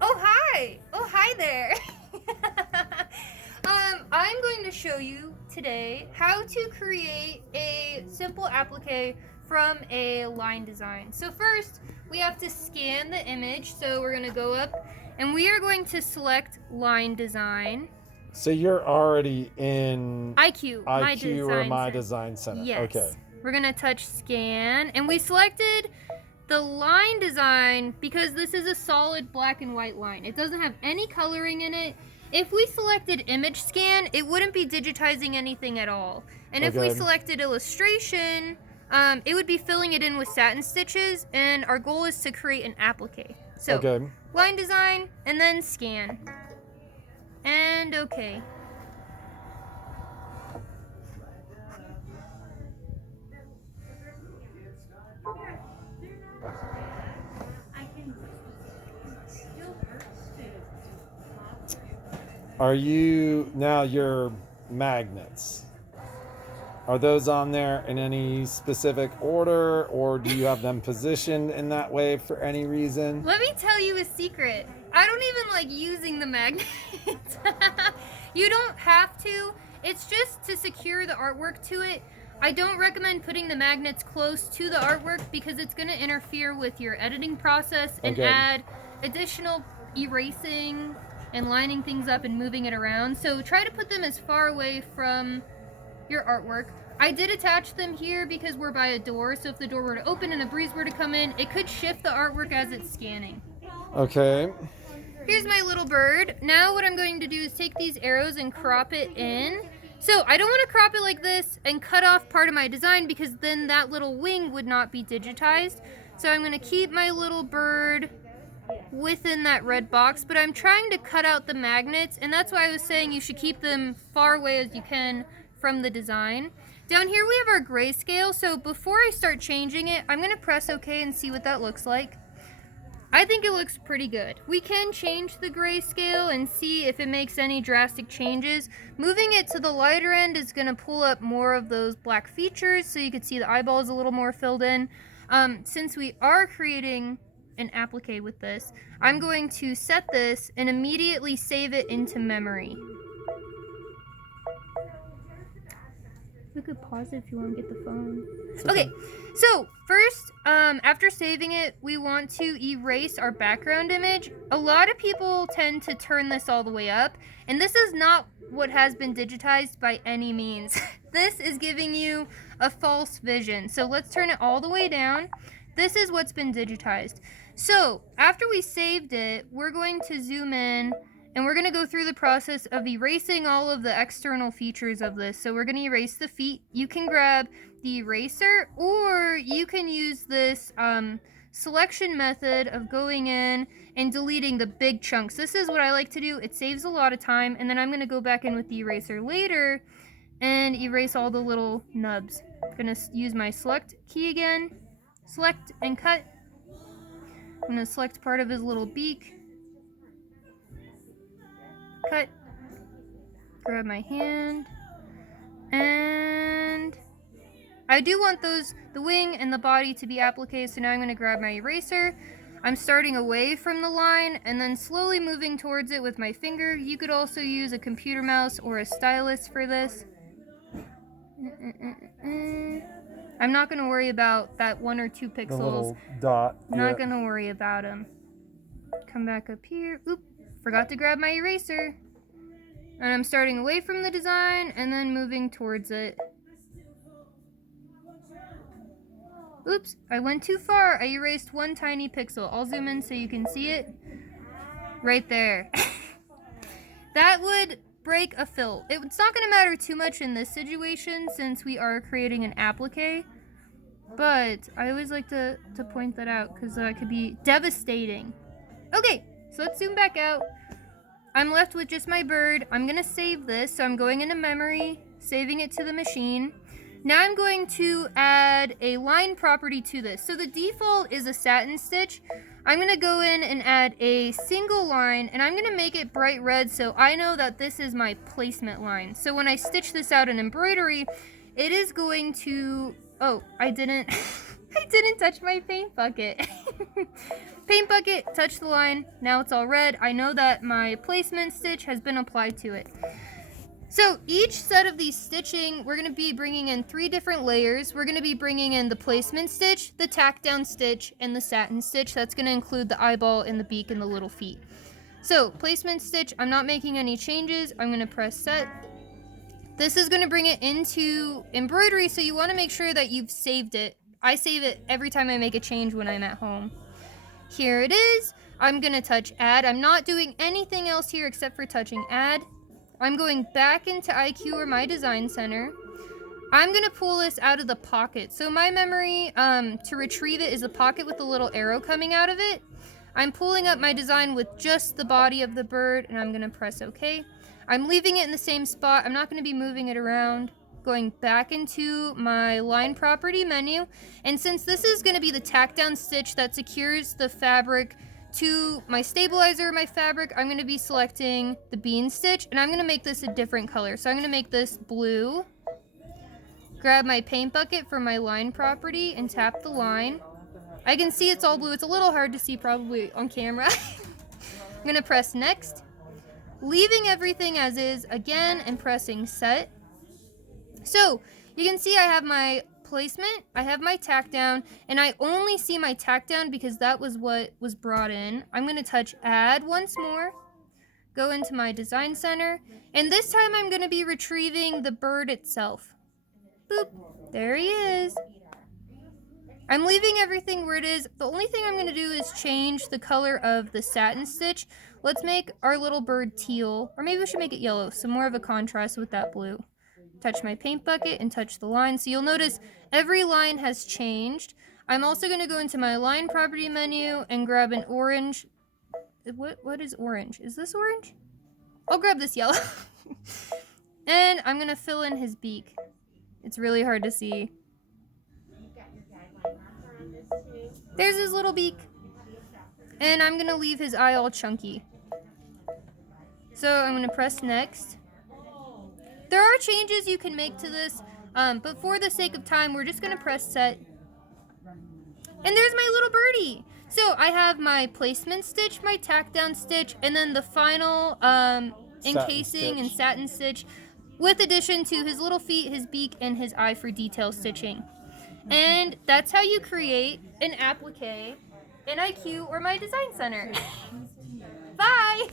Oh, hi! Oh, hi there! I'm going to show you today how to create a simple applique from a line design. So first, we have to scan the image. So we're going to go up and we are going to select line design. So you're already in IQ, my IQ or design My center. Design Center. Yes. Okay. We're going to touch scan and we selected the line design because this is a solid black and white line. It doesn't have any coloring in it. If we selected image scan, it wouldn't be digitizing anything at all. And if we selected illustration, it would be filling it in with satin stitches, and our goal is to create an applique. So line design and then scan. And okay. Are you now your magnets? Are those on there in any specific order, or do you have them positioned in that way for any reason? Let me tell you a secret. I don't even like using the magnets. You don't have to. It's just to secure the artwork to it. I don't recommend putting the magnets close to the artwork because it's going to interfere with your editing process and add additional erasing and lining things up and moving it around. So try to put them as far away from your artwork. I did attach them here because we're by a door, so if the door were to open and a breeze were to come in, it could shift the artwork as it's scanning. Okay. Here's my little bird. Now what I'm going to do is take these arrows and crop it in. So I don't want to crop it like this and cut off part of my design because then that little wing would not be digitized. So I'm going to keep my little bird within that red box, but I'm trying to cut out the magnets, and that's why I was saying you should keep them far away as you can from the design. Down here we have our grayscale, so before I start changing it, I'm going to press OK and see what that looks like. I think it looks pretty good. We can change the grayscale and see if it makes any drastic changes. Moving it to the lighter end is going to pull up more of those black features so you can see the eyeballs a little more filled in. Since we are creating an applique with this, I'm going to set this and immediately save it into memory. We could pause it if you want to get the phone. Okay, so first, after saving it, we want to erase our background image. A lot of people tend to turn this all the way up, and this is not what has been digitized by any means. This is giving you a false vision. So let's turn it all the way down. This is what's been digitized. So after we saved it, we're going to zoom in and we're going to go through the process of erasing all of the external features of this. So we're going to erase the feet. You can grab the eraser, or you can use this selection method of going in and deleting the big chunks. This is what I like to do. It saves a lot of time, and then I'm going to go back in with the eraser later and erase all the little nubs. I'm going to use my select key again, select and cut. I'm going to select part of his little beak, cut, grab my hand, and I do want the wing and the body to be applique, so now I'm going to grab my eraser. I'm starting away from the line and then slowly moving towards it with my finger. You could also use a computer mouse or a stylus for this. I'm not going to worry about that 1 or 2 pixels. The little dot. Not going to worry about them. Come back up here. Oop, forgot to grab my eraser. And I'm starting away from the design and then moving towards it. Oops, I went too far. I erased 1 tiny pixel. I'll zoom in so you can see it. Right there. That would break a fill. It's not going to matter too much in this situation since we are creating an applique. But I always like to point that out because that could be devastating. Okay, so let's zoom back out. I'm left with just my bird. I'm going to save this. So I'm going into memory, saving it to the machine. Now I'm going to add a line property to this. So the default is a satin stitch. I'm going to go in and add a single line, and I'm going to make it bright red so I know that this is my placement line. So when I stitch this out in embroidery, it is going to... Oh, I didn't... I didn't touch my paint bucket. Paint bucket, touch the line. Now it's all red. I know that my placement stitch has been applied to it. So each set of these stitching, we're going to be bringing in 3 different layers. We're going to be bringing in the placement stitch, the tack down stitch, and the satin stitch. That's going to include the eyeball and the beak and the little feet. So placement stitch, I'm not making any changes. I'm going to press set. This is going to bring it into embroidery, so you want to make sure that you've saved it. I save it every time I make a change when I'm at home. Here it is. I'm going to touch add. I'm not doing anything else here except for touching add. I'm going back into IQ or my design center. I'm going to pull this out of the pocket. So my memory to retrieve it is a pocket with a little arrow coming out of it. I'm pulling up my design with just the body of the bird, and I'm going to press OK. I'm leaving it in the same spot. I'm not going to be moving it around. Going back into my line property menu. And since this is going to be the tack down stitch that secures the fabric to my stabilizer, my fabric, I'm going to be selecting the bean stitch, and I'm going to make this a different color. So I'm going to make this blue. Grab my paint bucket for my line property and tap the line. I can see it's all blue. It's a little hard to see probably on camera. I'm going to press next. Leaving everything as is again and pressing set. So you can see I have my placement, I have my tack down, and I only see my tack down because that was what was brought in. I'm going to touch add once more, go into my design center, and this time I'm going to be retrieving the bird itself. Boop, there he is. I'm leaving everything where it is. The only thing I'm going to do is change the color of the satin stitch. Let's make our little bird teal, or maybe we should make it yellow, so more of a contrast with that blue. Touch my paint bucket and touch the line. So you'll notice every line has changed. I'm also going to go into my line property menu and grab an orange. What is orange? Is this orange? I'll grab this yellow. And I'm going to fill in his beak. It's really hard to see. There's his little beak. And I'm going to leave his eye all chunky. So I'm going to press next. There are changes you can make to this, but for the sake of time, we're just going to press set. And there's my little birdie. So I have my placement stitch, my tack down stitch, and then the final encasing and satin stitch, with addition to his little feet, his beak, and his eye for detail stitching. And that's how you create an applique in IQ or my design center. Bye!